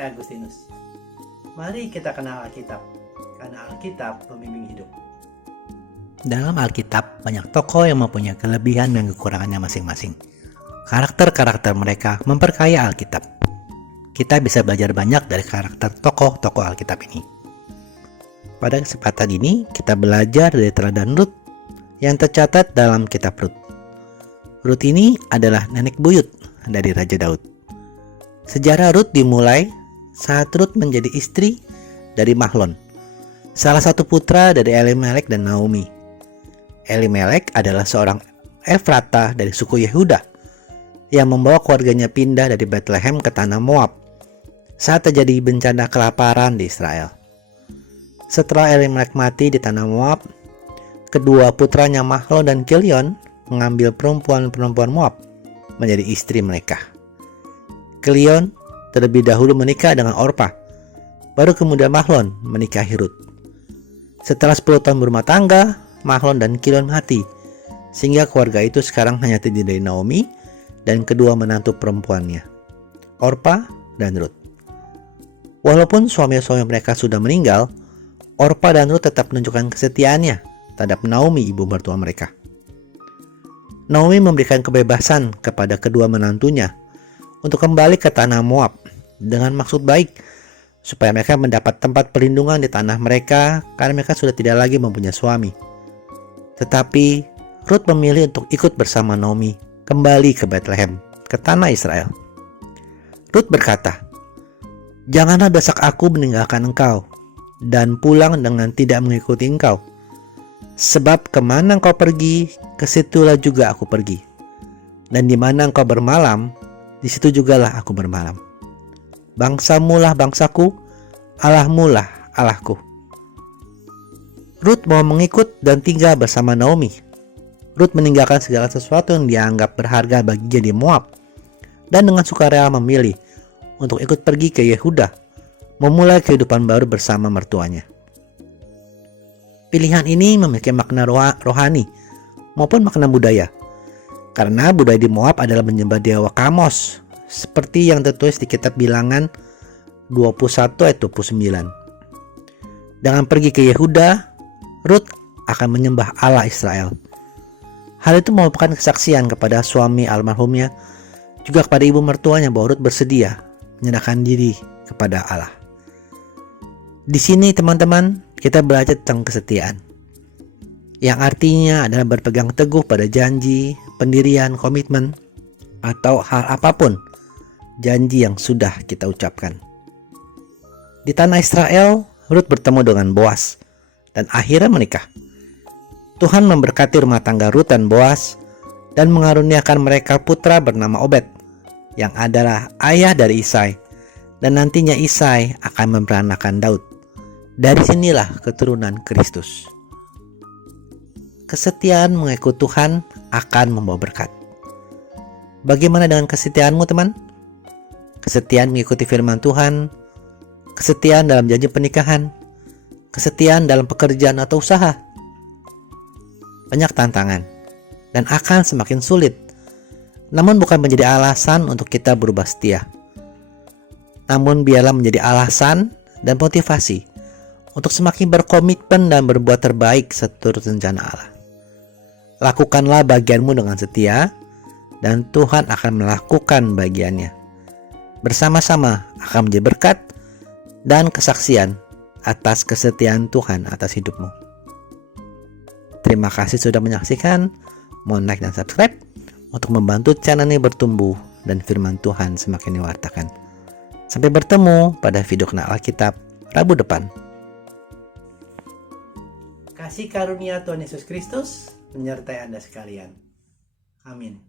saya Agustinus. Mari kita kenal Alkitab, karena Alkitab pembimbing hidup. Dalam Alkitab, banyak tokoh yang mempunyai kelebihan dan kekurangannya masing-masing. Karakter-karakter mereka memperkaya Alkitab. Kita bisa belajar banyak dari karakter tokoh-tokoh Alkitab ini. Pada kesempatan ini, kita belajar dari teladan Rut yang tercatat dalam kitab Rut. Rut ini adalah nenek buyut dari Raja Daud. Sejarah Rut dimulai saat Rut menjadi istri dari Mahlon, salah satu putra dari Elimelek dan Naomi. Elimelek adalah seorang Efrata dari suku Yehuda yang membawa keluarganya pindah dari Bethlehem ke tanah Moab saat terjadi bencana kelaparan di Israel. Setelah Elimelek mati di tanah Moab, kedua putranya Mahlon dan Kilion mengambil perempuan-perempuan Moab menjadi istri mereka. Kilion terlebih dahulu menikah dengan Orpa, baru kemudian Mahlon menikahi Rut. Setelah 10 tahun berumah tangga, Mahlon dan Kilion mati, sehingga keluarga itu sekarang hanya terdiri dari Naomi dan kedua menantu perempuannya, Orpa dan Rut. Walaupun suami-suami mereka sudah meninggal, Orpa dan Rut tetap menunjukkan kesetiaannya terhadap Naomi, ibu mertua mereka. Naomi memberikan kebebasan kepada kedua menantunya untuk kembali ke tanah Moab dengan maksud baik, supaya mereka mendapat tempat perlindungan di tanah mereka karena mereka sudah tidak lagi mempunyai suami. Tetapi Rut memilih untuk ikut bersama Naomi kembali ke Bethlehem, ke tanah Israel. Rut berkata, "Janganlah desak aku meninggalkan engkau dan pulang dengan tidak mengikuti engkau. Sebab kemana engkau pergi, kesitulah juga aku pergi. Dan di mana engkau bermalam, di situ jugalah aku bermalam. Bangsamu lah bangsaku, Allahmu lah Allahku." Rut mau mengikut dan tinggal bersama Naomi. Rut meninggalkan segala sesuatu yang dianggap berharga baginya di Moab, dan dengan sukarela memilih untuk ikut pergi ke Yehuda, memulai kehidupan baru bersama mertuanya. Pilihan ini memiliki makna rohani maupun makna budaya, karena budaya di Moab adalah menyembah dewa Kamos, seperti yang tertulis di kitab Bilangan 21 ayat 29. Dengan pergi ke Yehuda, Rut akan menyembah Allah Israel. Hal itu merupakan kesaksian kepada suami almarhumnya, juga kepada ibu mertuanya bahwa Rut bersedia menyerahkan diri kepada Allah. Di sini teman-teman, kita belajar tentang kesetiaan, yang artinya adalah berpegang teguh pada janji, pendirian, komitmen, atau hal apapun janji yang sudah kita ucapkan. Di tanah Israel, Rut bertemu dengan Boas dan akhirnya menikah. Tuhan memberkati rumah tangga Rut dan Boas dan mengaruniakan mereka putra bernama Obed, yang adalah ayah dari Isai, dan nantinya Isai akan memperanakan Daud. Dari sinilah keturunan Kristus. Kesetiaan mengikut Tuhan akan membawa berkat. Bagaimana dengan kesetiaanmu, teman? Kesetiaan mengikuti firman Tuhan, kesetiaan dalam janji pernikahan, kesetiaan dalam pekerjaan atau usaha. Banyak tantangan dan akan semakin sulit, namun bukan menjadi alasan untuk kita berubah setia. Namun biarlah menjadi alasan dan motivasi untuk semakin berkomitmen dan berbuat terbaik seturut rencana Allah. Lakukanlah bagianmu dengan setia, dan Tuhan akan melakukan bagiannya. Bersama-sama akan menjadi berkat dan kesaksian atas kesetiaan Tuhan atas hidupmu. Terima kasih sudah menyaksikan. Mohon like dan subscribe untuk membantu channel ini bertumbuh dan firman Tuhan semakin diwartakan. Sampai bertemu pada video Kenal Alkitab Rabu depan. Kasih karunia Tuhan Yesus Kristus menyertai Anda sekalian. Amin.